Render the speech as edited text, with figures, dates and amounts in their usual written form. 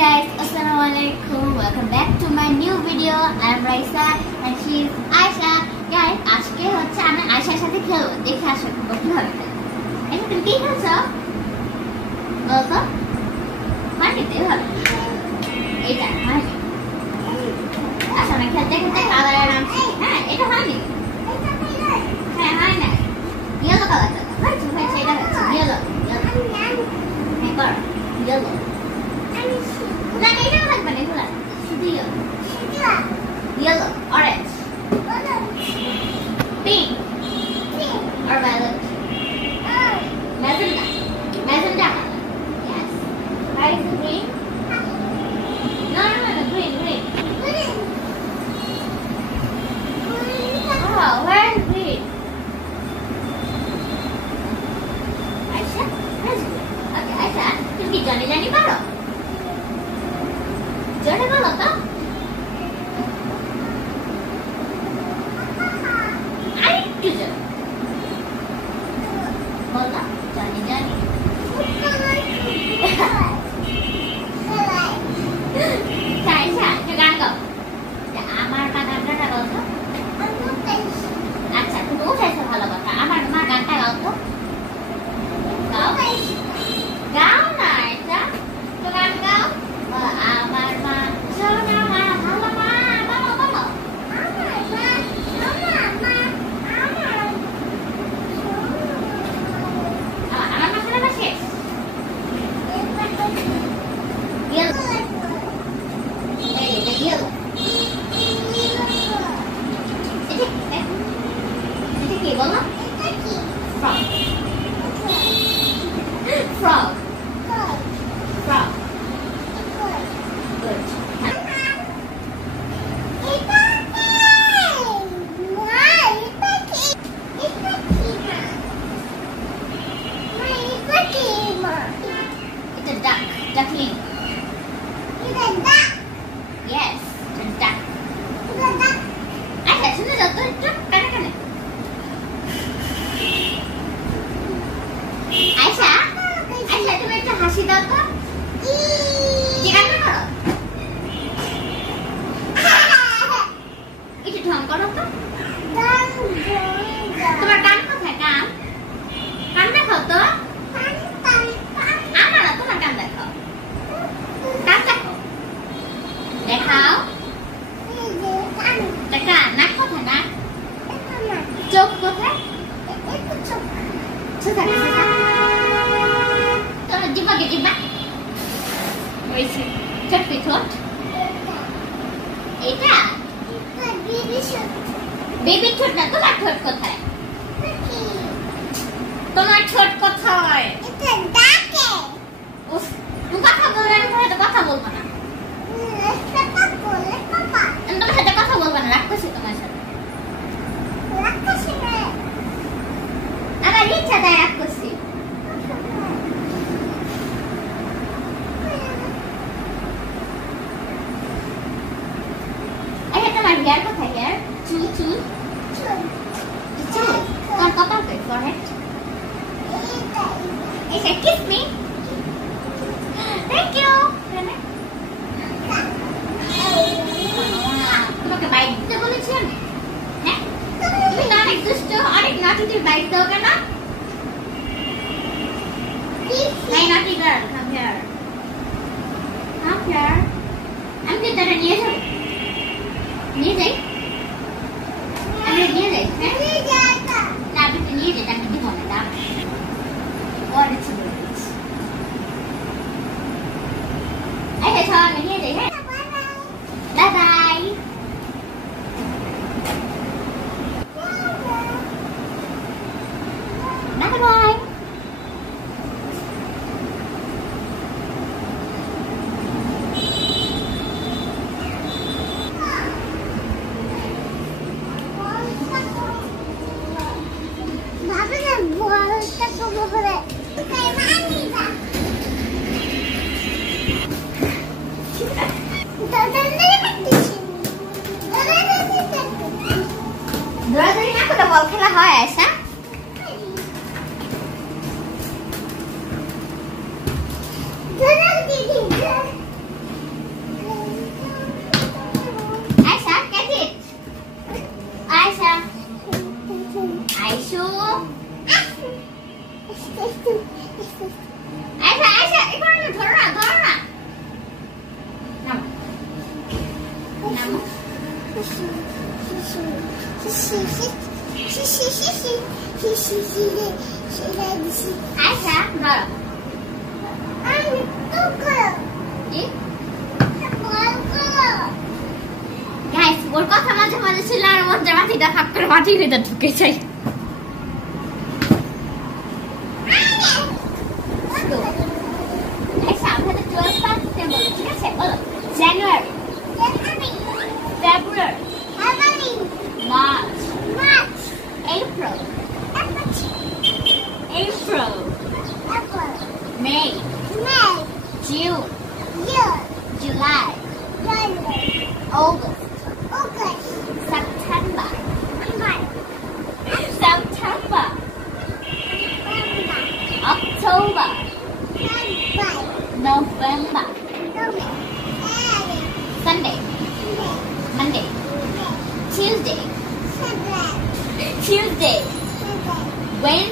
guys, Assalamualaikum. Welcome back to my new video. I am Raisa and she is Aisha. Guys, আজকে হচ্ছে আমি আয়শার সাথে খেলবো। দেখে আসো কিভাবে খেলবো। এটা তুমি কি খেলছো? বলতো? মাটিতে ভালো। এটা হয়নি। আচ্ছা আমি খেলতে খেলতে কালারের নাম হ্যাঁ এটা হয়নি। হ্যাঁ হয় না। ইয়েলো কালারটা। হয়েছে এটা হচ্ছে ইয়েলো। হ্যাঁ করো। ইয়েলো। না এটা লাগবে না এগুলা শুধু yellow orange pink or violet magenta yes where is the green no green oh where is green Aisha where's green okay Aisha তুমি কি জানি পারো জোরে বলো তো আরেকটু জোরে বলো জানি আচ্ছা একটু গান গাও আমার মা গানটা গাও তো আচ্ছা তুমি উঠাইছো ভালো কথা আমার মা গানটা গাও তো গাও না এটা তো গান গাও আমার মা সোনা মা ভালো মা বলো আমার মা সোনা শেষ এটা কি বলো frog duckling. It's a duck. Yes, it's a duck. It's a duck. Aisha, শুনে যাও তো একটু কানে Aisha, তুমি একটু হাসি দাও তো জিজ্ঞাসা করো একটু ঢং করো তো তোমার কান কোথায় কান দেখাও তো দেখাও দেখা নাক কোথায় নাক চোখ কোথায় তোমার জিব্বাকে জিব্বা ছোট্ট ঠোঁট এটা বেবি ঠোঁট না তোমার ঠোঁট কোথায় তোমার ঠোঁট কোথায় কথা বলার পরে তো কথা বলবো না তোমার সাথে কথা বলবো না রাক্ষসী তোমার সাথে আমার ইচ্ছা তাই রাক্ষসী তোমার হেয়ার কোথায় হেয়ার চুল তোমার কপাল কই ফরহেড এই কিস মি থ্যাংক ইউ তোমাকে বাইক দিতে বলেছি আমি হ্যাঁ তুমি না অনেক দুষ্ট অনেক নাটুটির বাইক দাও কেন Hey naughty girl, come here. আমি কি তারা নিয়ে যাই আমি নিয়ে যাই হ্যাঁ না আপনি তো নিয়ে যাই আমি দিব না দাম বলেছি এই চল আমি নিয়ে যাই হ্যাঁ বাই বাই bye দৌড়াদৌড়ি না করে বল খেলা হয় আয়শা আয়শা ধরো কি গাইস ওর কথা মাঝে মাঝে ছিল আর ওর মাটিটা ফাঁক করে মাটির ভিতর ঢুকে যায় January, February, March, April, May, June, July, August, September, October, November, Sunday, Monday, Tuesday, Wednesday,